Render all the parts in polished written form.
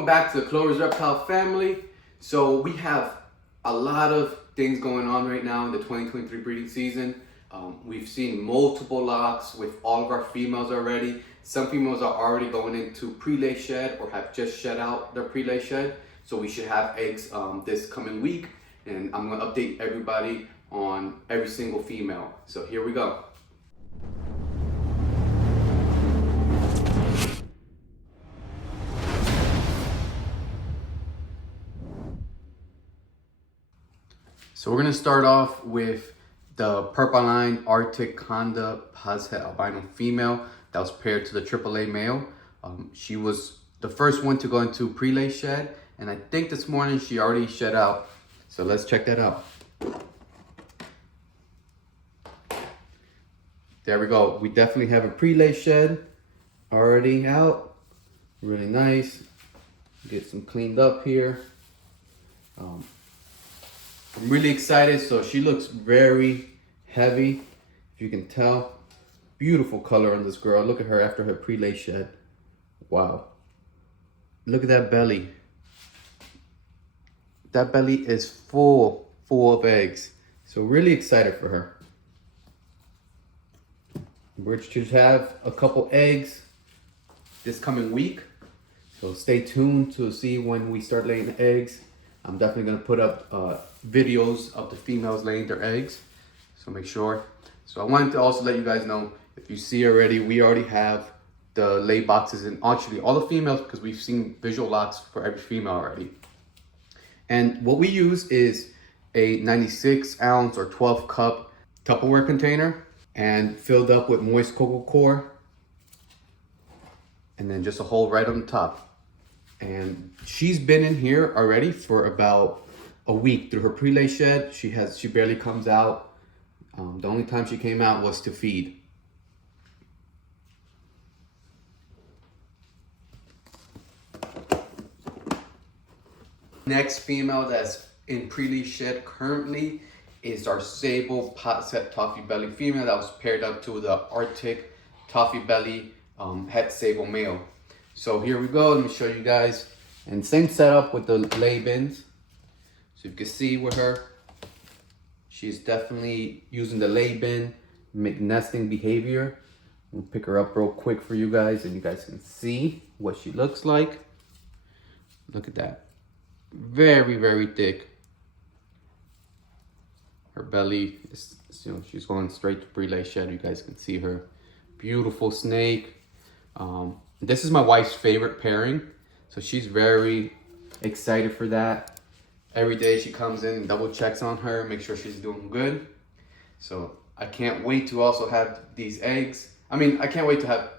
welcome back to the Clover's Reptile family. So we have a lot of things going on right now in the 2023 breeding season. We've seen multiple locks with all of our females already. Some females are already going into pre-lay shed or have just shed out their pre-lay shed. So we should have eggs this coming week. And I'm gonna update everybody on every single female. So here we go. So we're gonna start off with the purple line Arctic Conda Pazhead albino female that was paired to the AAA male. She was the first one to go into pre-lay shed, and I think this morning she already shed out. So let's check that out. There we go. We definitely have a pre-lay shed already out. Really nice. Get some cleaned up here. I'm really excited. So she looks very heavy, if you can tell. Beautiful color on this girl. Look at her after her pre-lay shed. Wow. Look at that belly. That belly is full of eggs. So really excited for her. We're to have a couple eggs this coming week. So stay tuned to see when we start laying the eggs. I'm definitely gonna put up videos of the females laying their eggs. So make sure. So I wanted to also let you guys know, if you see already, we already have the lay boxes and actually all the females, because we've seen visual locks for every female already. And what we use is a 96 ounce or 12 cup Tupperware container and filled up with moist cocoa core. And then just a hole right on the top. And she's been in here already for about a week through her pre-lay shed. She barely comes out. The only time she came out was to feed. Next female that's in pre-lay shed currently is our Sable Potset Toffee Belly female that was paired up to the Arctic Toffee Belly Het Sable male. So here we go, let me show you guys. And same setup with the lay bins. So you can see with her, she's definitely using the lay bin, make nesting behavior. We'll pick her up real quick for you guys and you guys can see what she looks like. Look at that. Very, very thick. Her belly is, she's going straight to pre-lay shed. You guys can see her. Beautiful snake. This is my wife's favorite pairing. So she's very excited for that. Every day she comes in and double checks on her, make sure she's doing good. So I can't wait to also have these eggs. I can't wait to have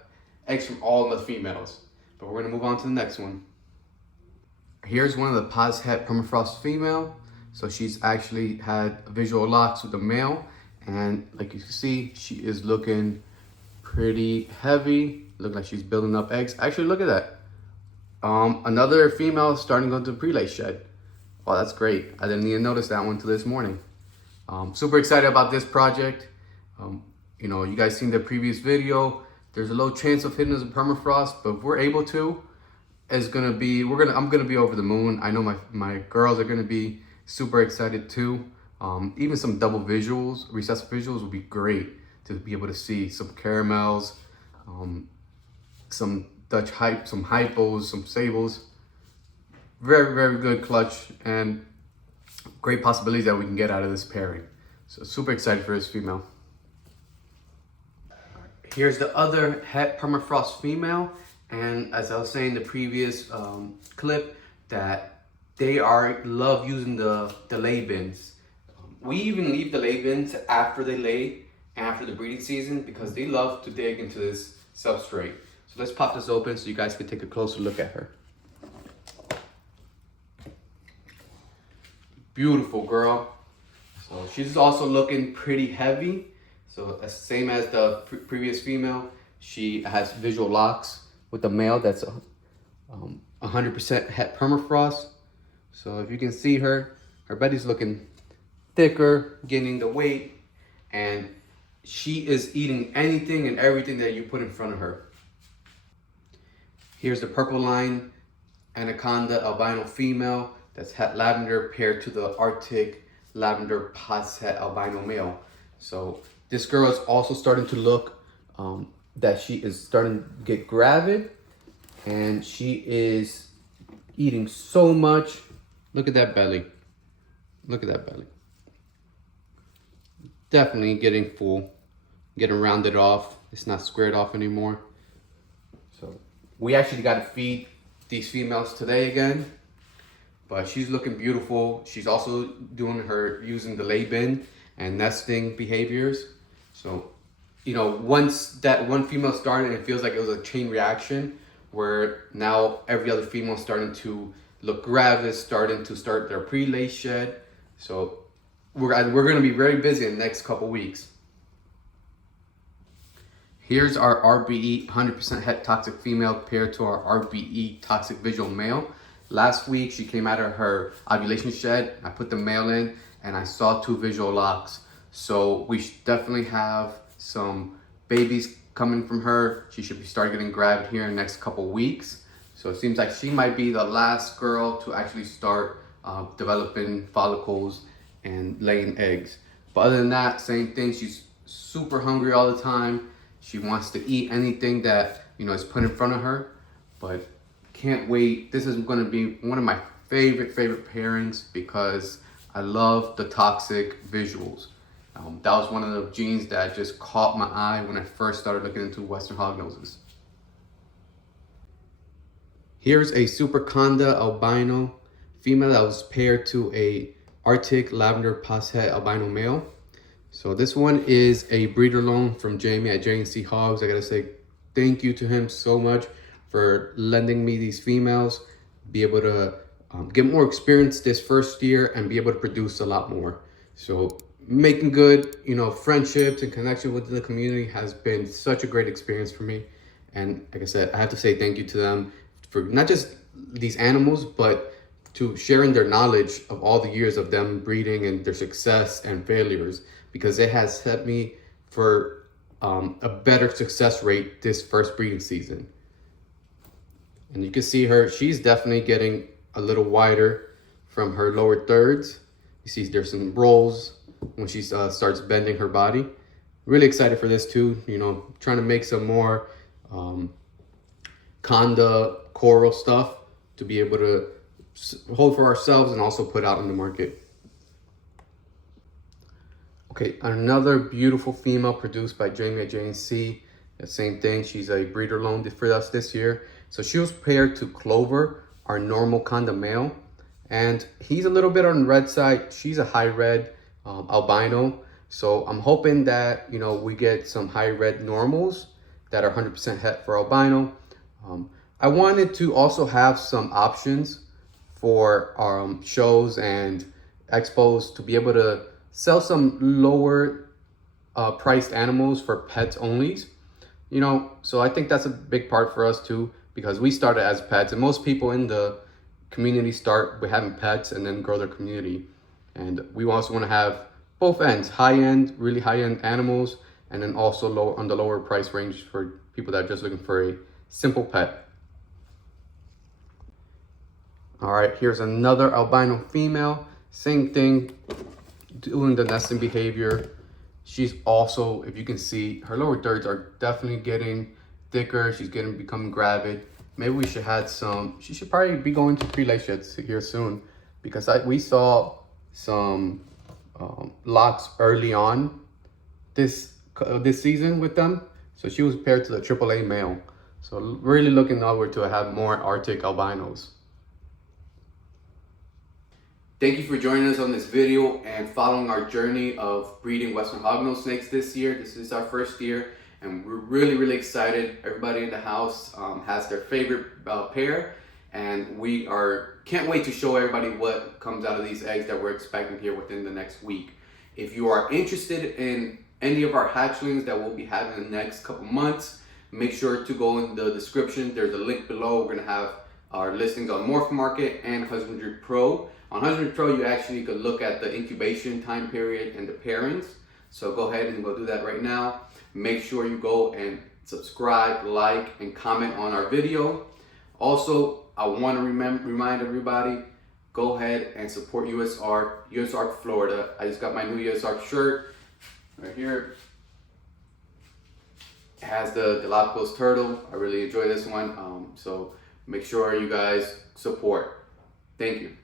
eggs from all the females. But we're gonna move on to the next one. Here's one of the Pazhead Permafrost female. So she's actually had visual locks with the male. And like you can see, she is looking pretty heavy. Look like she's building up eggs. Actually, look at that. Another female starting to go to the pre-lay shed. Wow, that's great. I didn't even notice that one till this morning. Super excited about this project. You guys seen the previous video. There's a low chance of hitting us in permafrost, but if we're able to, I'm gonna be over the moon. I know my girls are gonna be super excited too. Even some double visuals, recessive visuals would be great to be able to see some caramels, some Dutch hype, some hypos, some sables. Very, very good clutch and great possibilities that we can get out of this pairing. So super excited for this female. Here's the other Het Permafrost female. And as I was saying in the previous clip, that they love using the lay bins. We even leave the lay bins after they lay, after the breeding season, because they love to dig into this substrate. So let's pop this open so you guys can take a closer look at her. Beautiful girl. So she's also looking pretty heavy. So same as the previous female, she has visual locks with the male that's 100% Het Permafrost. So if you can see her belly's looking thicker, gaining the weight, and she is eating anything and everything that you put in front of her. Here's the purple line anaconda albino female that's het lavender paired to the Arctic lavender posset albino male. So this girl is also starting to look that she is starting to get gravid, and she is eating so much. Look at that belly. Look at that belly. Definitely getting full, getting rounded off. It's not squared off anymore. So we actually got to feed these females today again, but she's looking beautiful. She's also doing her using the lay bin and nesting behaviors. So, you know, once that one female started, it feels like it was a chain reaction where now every other female is starting to look gravid, starting to start their pre-lay shed. So we're going to be very busy in the next couple weeks. Here's our RBE 100% het toxic female paired to our RBE toxic visual male. Last week, she came out of her ovulation shed. I put the male in and I saw 2 visual locks. So we definitely have some babies coming from her. She should be starting getting gravid here in the next couple weeks. So it seems like she might be the last girl to actually start developing follicles and laying eggs. But other than that, same thing. She's super hungry all the time. She wants to eat anything that, you know, is put in front of her, but can't wait. This is going to be one of my favorite pairings because I love the toxic visuals. That was one of the genes that just caught my eye when I first started looking into Western Hognoses. Here's a Superconda albino female that was paired to a Arctic lavender posset albino male. So this one is a breeder loan from Jamie at J&C Hogs. I gotta say thank you to him so much for lending me these females, be able to get more experience this first year and be able to produce a lot more. So making good, you know, friendships and connection with the community has been such a great experience for me. And like I said, I have to say thank you to them for not just these animals, but to sharing their knowledge of all the years of them breeding and their success and failures, because it has set me for a better success rate this first breeding season. And you can see her, she's definitely getting a little wider from her lower thirds. You see there's some rolls when she starts bending her body. Really excited for this too, you know, trying to make some more conda coral stuff to be able to hold for ourselves and also put out in the market. Okay, another beautiful female produced by Jamie at J&C. The same thing, she's a breeder loan for us this year. So she was paired to Clover, our normal conda male. And he's a little bit on the red side. She's a high red albino. So I'm hoping that, you know, we get some high red normals that are 100% het for albino. I wanted to also have some options for shows and expos to be able to sell some lower priced animals for pets only. You know, so I think that's a big part for us too, because we started as pets and most people in the community start with having pets and then grow their community. And we also want to have both ends, high-end, really high-end animals, and then also low on the lower price range for people that are just looking for a simple pet. All right, here's another albino female, same thing, doing the nesting behavior. She's also, if you can see, her lower thirds are definitely getting thicker. She's becoming gravid. Maybe we should have some, she should probably be going to pre-lay sheds here soon, because we saw some locks early on this season with them. So she was paired to the AAA male. So really looking forward to have more Arctic albinos. Thank you for joining us on this video and following our journey of breeding Western Hognose snakes this year. This is our first year and we're really excited. Everybody in the house has their favorite pair, and we can't wait to show everybody what comes out of these eggs that we're expecting here within the next week. If you are interested in any of our hatchlings that we'll be having in the next couple months, make sure to go in the description. There's a link below. We're gonna have our listings on Morph Market and Husbandry Pro. On Husbandry Pro, you actually could look at the incubation time period and the pairings. So go ahead and go do that right now. Make sure you go and subscribe, like, and comment on our video. Also, I want to remind everybody, go ahead and support US Ark Florida. I just got my new US Ark shirt right here. It has the Galapagos turtle. I really enjoy this one. So make sure you guys support. Thank you.